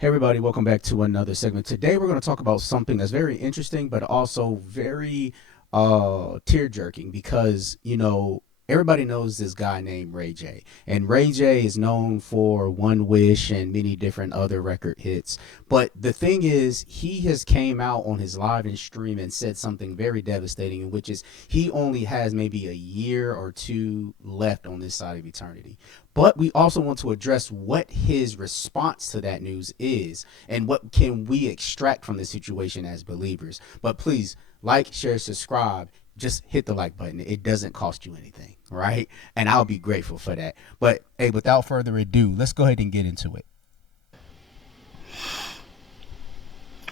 Hey everybody, welcome back to another segment. Today we're going to talk about something that's very interesting but also very tear jerking because, everybody knows this guy named Ray J. And Ray J is known for One Wish and many different other record hits. But the thing is, he has came out on his live and stream and said something very devastating, which is he only has maybe a year or two left on this side of eternity. But we also want to address what his response to that news is and what can we extract from the situation as believers. But please like, share, subscribe. Just hit the like button. It doesn't cost you anything, right? And I'll be grateful for that. But hey, without further ado, let's go ahead and get into it.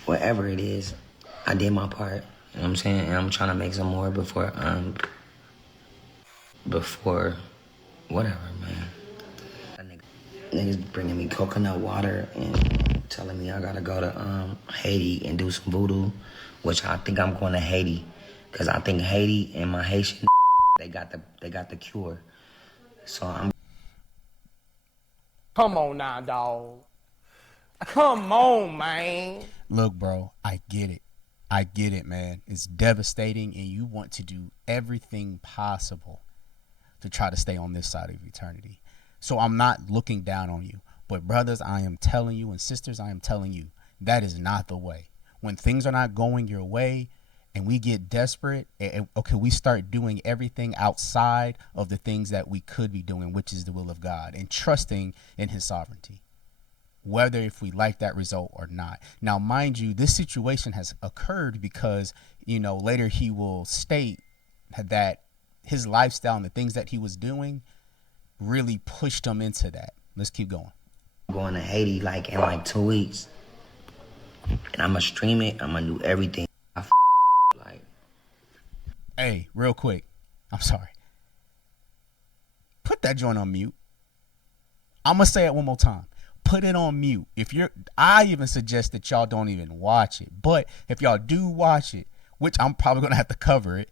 Whatever it is, I did my part. You know what I'm saying? And I'm trying to make some more before whatever, man. Niggas bringing me coconut water and telling me I gotta go to Haiti and do some voodoo, which I think I'm going to Haiti, cause I think Haiti and my Haitian they got the cure. So I'm. Come on now, dog. Come on, man. Look, bro, I get it. I get it, man. It's devastating, and you want to do everything possible to try to stay on this side of eternity. So I'm not looking down on you. But brothers, I am telling you, and sisters, I am telling you, that is not the way. When things are not going your way and we get desperate, okay, we start doing everything outside of the things that we could be doing, which is the will of God, and trusting in his sovereignty, whether if we like that result or not. Now, mind you, this situation has occurred because, later he will state that his lifestyle and the things that he was doing really pushed him into that. Let's keep going. I'm going to Haiti in 2 weeks, and I'm gonna stream it. I'm gonna do everything. Hey, real quick, I'm sorry. Put that joint on mute. I'm gonna say it one more time. Put it on mute. I even suggest that y'all don't even watch it. But if y'all do watch it, which I'm probably gonna have to cover it,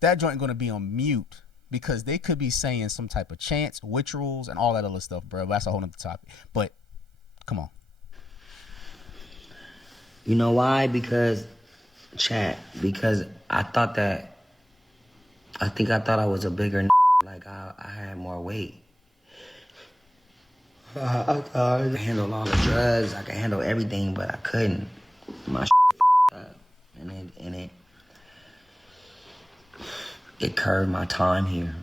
that joint gonna be on mute because they could be saying some type of chants, rituals, and all that other stuff, bro. That's a whole nother topic. But come on. You know why? Because I thought I was a bigger I had more weight. I could handle all the drugs, I could handle everything, but I couldn't. My up, and it curved my time here.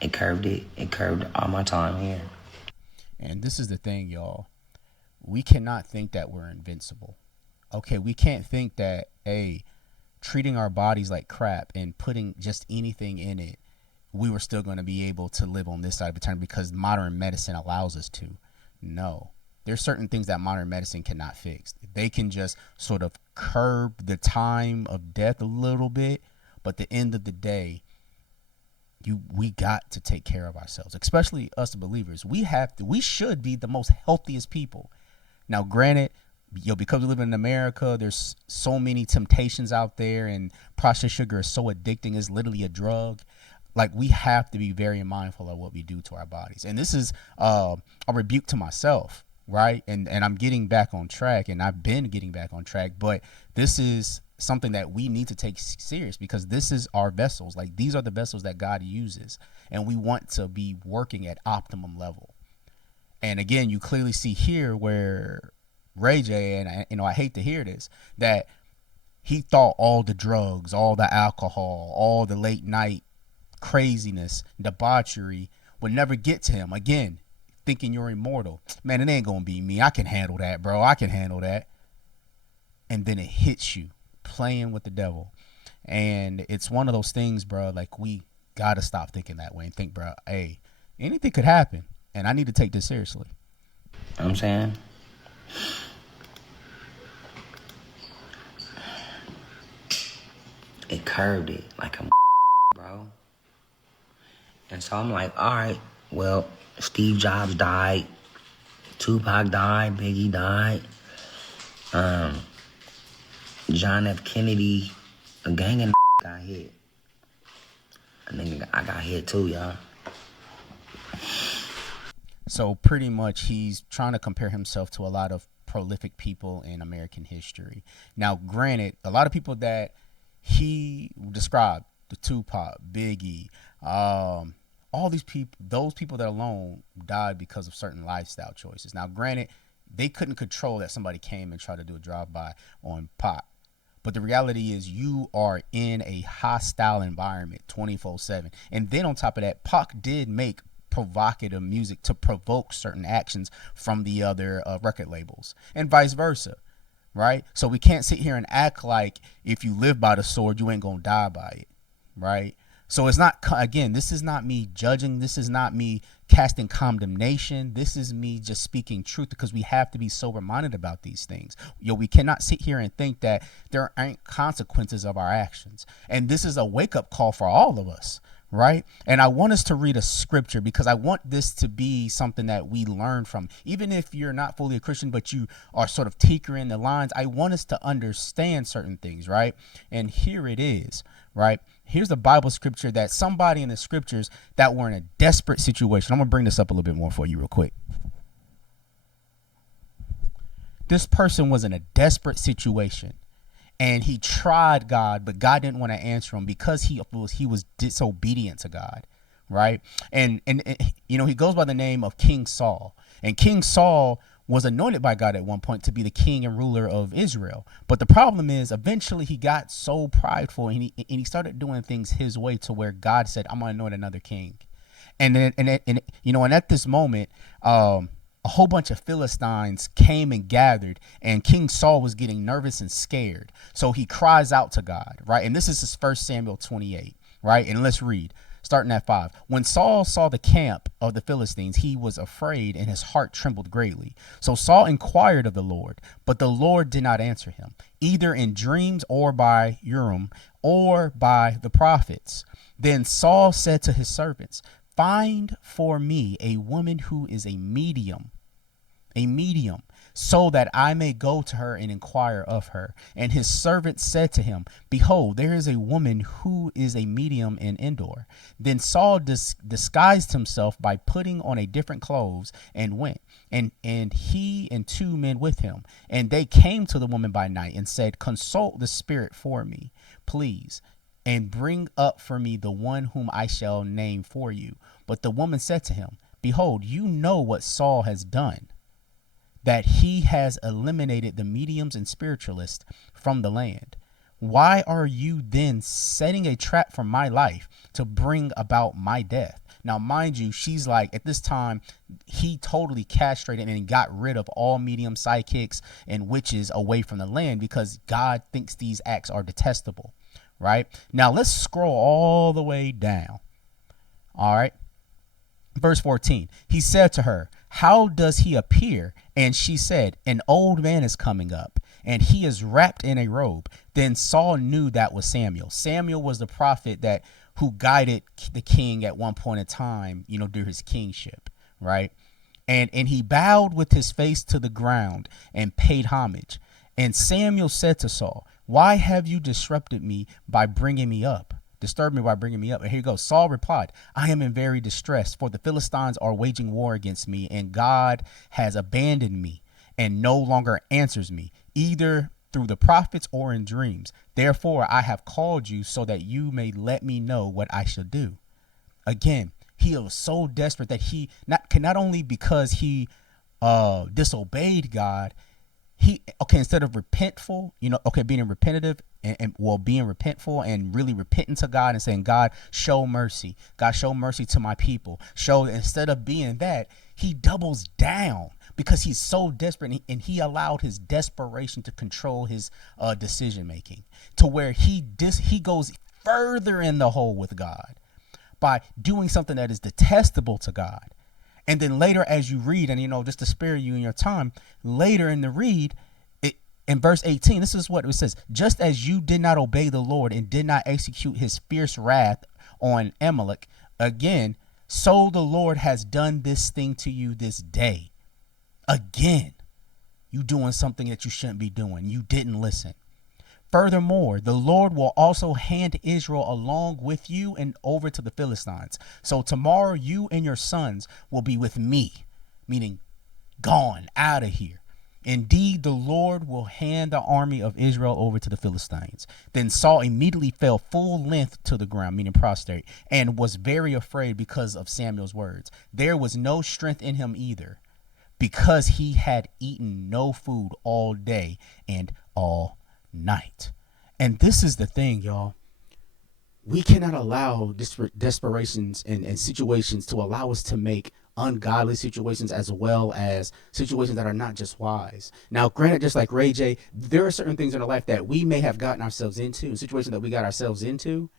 It curved all my time here. And this is the thing, y'all. We cannot think that we're invincible. Okay, we can't think that, treating our bodies like crap and putting just anything in it, we were still going to be able to live on this side of eternity because modern medicine allows us to. No. There's certain things that modern medicine cannot fix. They can just sort of curb the time of death a little bit, but at the end of the day, we got to take care of ourselves, especially us believers. We should be the most healthiest people. Now, granted, because we live in America, there's so many temptations out there, and processed sugar is so addicting. It's literally a drug. We have to be very mindful of what we do to our bodies. And this is a rebuke to myself, right? And I'm getting back on track, and I've been getting back on track. But this is something that we need to take serious because this is our vessels. These are the vessels that God uses, and we want to be working at optimum level. And again, you clearly see here where Ray J, and I hate to hear this, that he thought all the drugs, all the alcohol, all the late night craziness, debauchery would never get to him. Again, thinking you're immortal. Man, it ain't gonna be me. I can handle that, bro. I can handle that. And then it hits you, playing with the devil. And it's one of those things, bro, we gotta stop thinking that way and think, bro, hey, anything could happen, and I need to take this seriously. You know what I'm saying? It curved it like a bro. And so I'm like, all right, well, Steve Jobs died, Tupac died, Biggie died, John F. Kennedy, a gang of got hit. I got hit too, y'all. So pretty much he's trying to compare himself to a lot of prolific people in American history. Now, granted, a lot of people that he described, the Tupac, Biggie, all these people, those people that alone died because of certain lifestyle choices. Now, granted, they couldn't control that somebody came and tried to do a drive-by on Pac. But the reality is you are in a hostile environment 24/7. And then on top of that, Pac did make provocative music to provoke certain actions from the other record labels and vice versa, right? So we can't sit here and act like if you live by the sword, you ain't going to die by it, right? So it's not, again, this is not me judging. This is not me casting condemnation. This is me just speaking truth, because we have to be sober minded about these things. We cannot sit here and think that there aren't consequences of our actions. And this is a wake up call for all of us, right? And I want us to read a scripture, because I want this to be something that we learn from. Even if you're not fully a Christian, but you are sort of tinkering the lines, I want us to understand certain things, right? And here it is, right? Here's the Bible scripture that somebody in the scriptures that were in a desperate situation. I'm going to bring this up a little bit more for you real quick. This person was in a desperate situation, and he tried God, but God didn't want to answer him because he was disobedient to God, right? And he goes by the name of King Saul. And King Saul was anointed by God at one point to be the king and ruler of Israel. But the problem is, eventually he got so prideful, and he started doing things his way, to where God said, I'm going to anoint another king. And at this moment, a whole bunch of Philistines came and gathered, and King Saul was getting nervous and scared. So he cries out to God, right? And this is his 1 Samuel 28, right? And let's read. Starting at 5. When Saul saw the camp of the Philistines, he was afraid, and his heart trembled greatly. So Saul inquired of the Lord, but the Lord did not answer him, either in dreams or by Urim or by the prophets. Then Saul said to his servants, find for me a woman who is a medium, so that I may go to her and inquire of her. And his servant said to him, behold, there is a woman who is a medium in Endor. Then Saul disguised himself by putting on a different clothes and went, and he and 2 men with him. And they came to the woman by night and said, consult the spirit for me, please, and bring up for me the one whom I shall name for you. But the woman said to him, behold, you know what Saul has done, that he has eliminated the mediums and spiritualists from the land. Why are you then setting a trap for my life to bring about my death? Now, mind you, she's like, at this time, he totally castrated and got rid of all medium, psychics, and witches away from the land, because God thinks these acts are detestable, right? Now, let's scroll all the way down. All right. Verse 14, he said to her, how does he appear? And she said, an old man is coming up, and he is wrapped in a robe. Then Saul knew that was Samuel. Samuel was the prophet who guided the king at one point in time, during his kingship, right? And he bowed with his face to the ground and paid homage. And Samuel said to Saul, why have you disturbed me by bringing me up? And here you go. Saul replied, I am in very distress, for the Philistines are waging war against me, and God has abandoned me and no longer answers me, either through the prophets or in dreams. Therefore, I have called you so that you may let me know what I shall do. Again, he was so desperate that he not only because he disobeyed God, instead of being repentative being repentful and really repenting to God and saying, God, show mercy. God, show mercy to my people. Instead of being that, he doubles down because he's so desperate, and he allowed his desperation to control his decision making, to where he goes further in the hole with God by doing something that is detestable to God. And then later, as you read, and just to spare you in your time, later in the read, in verse 18, this is what it says. Just as you did not obey the Lord and did not execute his fierce wrath on Amalek, again, so the Lord has done this thing to you this day. Again, you doing something that you shouldn't be doing. You didn't listen. Furthermore, the Lord will also hand Israel along with you and over to the Philistines. So tomorrow you and your sons will be with me. meaning gone out of here. Indeed, the Lord will hand the army of Israel over to the Philistines. Then Saul immediately fell full length to the ground, meaning prostrate, and was very afraid because of Samuel's words. There was no strength in him either, because he had eaten no food all day and all night. And this is the thing, y'all. We cannot allow desperations and situations to allow us to make ungodly situations as well as situations that are not just wise. Now, granted, just like Ray J, there are certain things in our life that we may have gotten ourselves into, situations that we got ourselves into,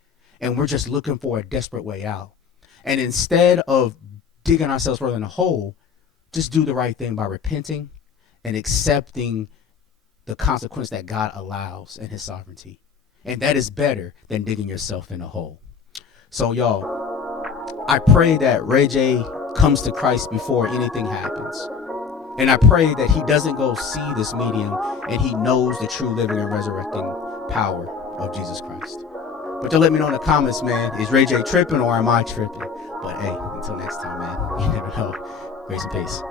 and we're just looking for a desperate way out. And instead of digging ourselves further in the hole, just do the right thing by repenting and accepting the consequence that God allows in his sovereignty. And that is better than digging yourself in a hole. So, y'all, I pray that Ray J comes to Christ before anything happens. And I pray that he doesn't go see this medium and he knows the true living and resurrecting power of Jesus Christ. But y'all let me know in the comments, man, is Ray J tripping or am I tripping? But hey, until next time, man, you never know. Grace and peace.